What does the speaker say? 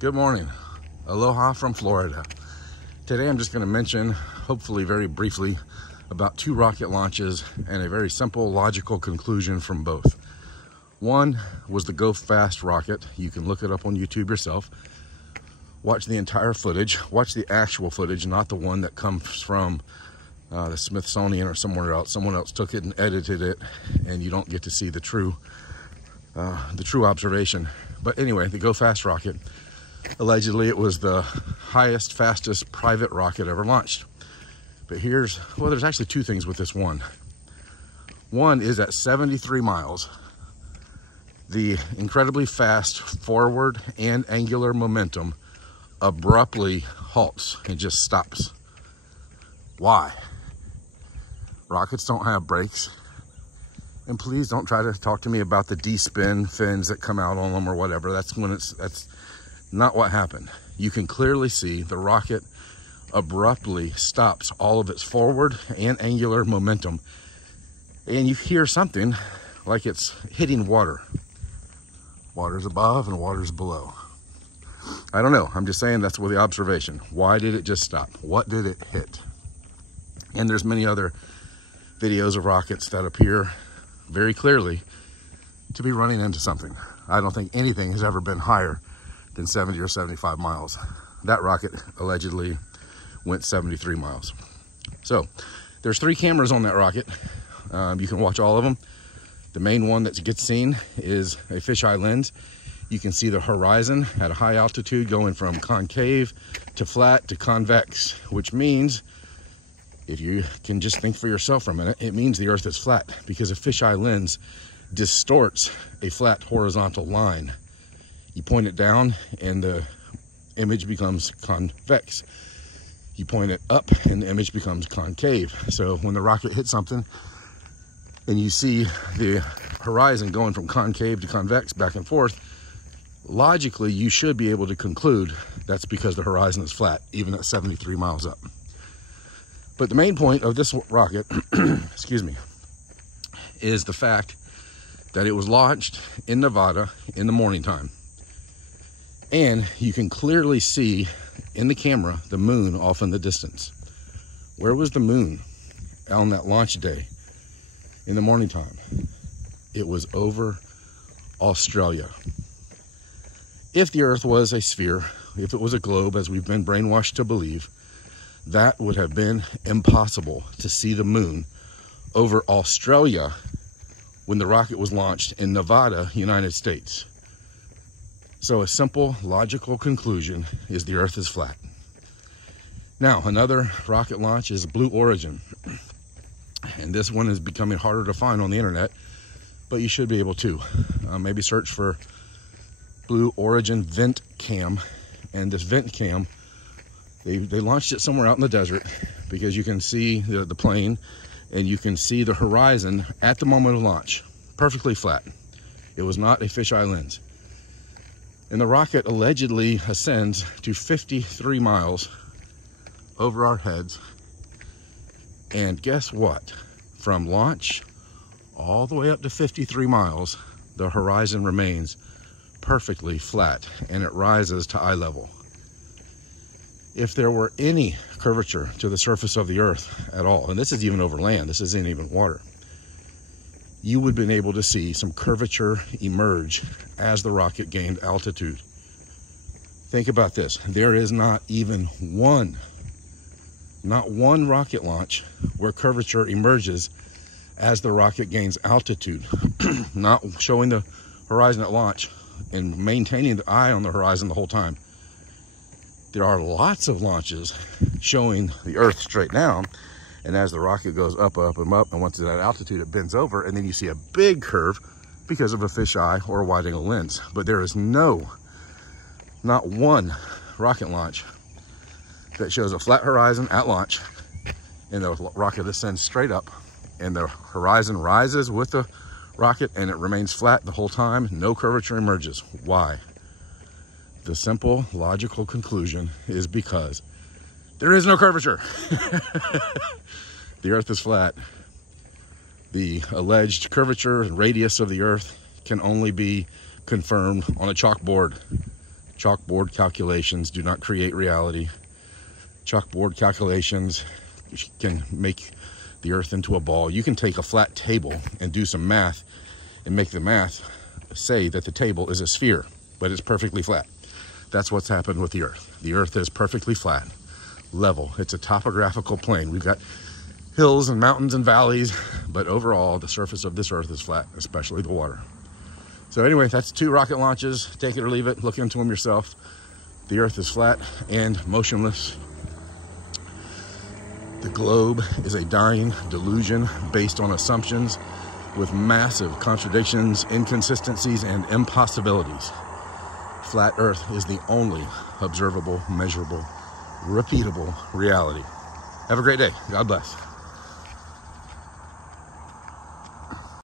Good morning. Aloha from Florida. Today I'm just going to mention, hopefully very briefly, about two rocket launches and a very simple logical conclusion from both. One was the Gofast rocket. You can look it up on YouTube yourself. Watch the entire footage. Watch the actual footage, not the one that comes from the Smithsonian or somewhere else. Someone else took it and edited it, and you don't get to see the true observation. But anyway, the Gofast rocket, allegedly it was the highest, fastest private rocket ever launched. But there's actually two things with this one. One is at 73 miles, the incredibly fast forward and angular momentum abruptly halts and just stops. Why? Rockets don't have brakes. And please don't try to talk to me about the D-spin fins that come out on them or whatever. That's not what happened. You can clearly see the rocket abruptly stops all of its forward and angular momentum. And you hear something like it's hitting water. Water's above and water's below. I don't know. I'm just saying that's the observation. Why did it just stop? What did it hit? And there's many other videos of rockets that appear very clearly to be running into something. I don't think anything has ever been higher than 70 or 75 miles. That rocket allegedly went 73 miles. So there's 3 cameras on that rocket. You can watch all of them. The main one that gets seen is a fisheye lens. You can see the horizon at a high altitude going from concave to flat to convex, which means, if you can just think for yourself for a minute, it means the Earth is flat, because a fisheye lens distorts a flat horizontal line. You point it down and the image becomes convex. You point it up and the image becomes concave. So when the rocket hits something and you see the horizon going from concave to convex back and forth, logically you should be able to conclude that's because the horizon is flat, even at 73 miles up. But the main point of this rocket, excuse me, is the fact that it was launched in Nevada in the morning time. And you can clearly see in the camera the moon off in the distance. Where was the moon on that launch day in the morning time? It was over Australia. If the Earth was a sphere, if it was a globe, as we've been brainwashed to believe, that would have been impossible to see the moon over Australia when the rocket was launched in Nevada, United States. So a simple logical conclusion is the Earth is flat. Now, another rocket launch is Blue Origin. And this one is becoming harder to find on the internet, but you should be able to. Maybe search for Blue Origin vent cam. And this vent cam, they launched it somewhere out in the desert, because you can see the plane and you can see the horizon at the moment of launch, perfectly flat. It was not a fisheye lens. And the rocket allegedly ascends to 53 miles over our heads. And guess what? From launch all the way up to 53 miles, the horizon remains perfectly flat and it rises to eye level. If there were any curvature to the surface of the Earth at all, and this is even over land, this isn't even water, you would have been able to see some curvature emerge as the rocket gained altitude. Think about this. There is not even one rocket launch where curvature emerges as the rocket gains altitude, not showing the horizon at launch and maintaining the eye on the horizon the whole time. There are lots of launches showing the Earth straight down, and as the rocket goes up, up, and up, and once it's at altitude, it bends over, and then you see a big curve because of a fisheye or a wide-angle lens. But there is not one rocket launch that shows a flat horizon at launch, and the rocket ascends straight up, and the horizon rises with the rocket, and it remains flat the whole time. No curvature emerges. Why? The simple logical conclusion is because there is no curvature. The Earth is flat. The alleged curvature and radius of the Earth can only be confirmed on a chalkboard. Chalkboard calculations do not create reality. Chalkboard calculations can make the earth into a ball. You can take a flat table and do some math and make the math say that the table is a sphere, but it's perfectly flat. That's what's happened with the earth. The earth is perfectly flat, level. It's a topographical plane. We've got hills and mountains and valleys, but overall the surface of this earth is flat, especially the water. So anyway, that's 2 rocket launches. Take it or leave it. Look into them yourself. The earth is flat and motionless. The globe is a dying delusion based on assumptions with massive contradictions, inconsistencies, and impossibilities. Flat earth is the only observable, measurable, repeatable reality. Have a great day. God bless.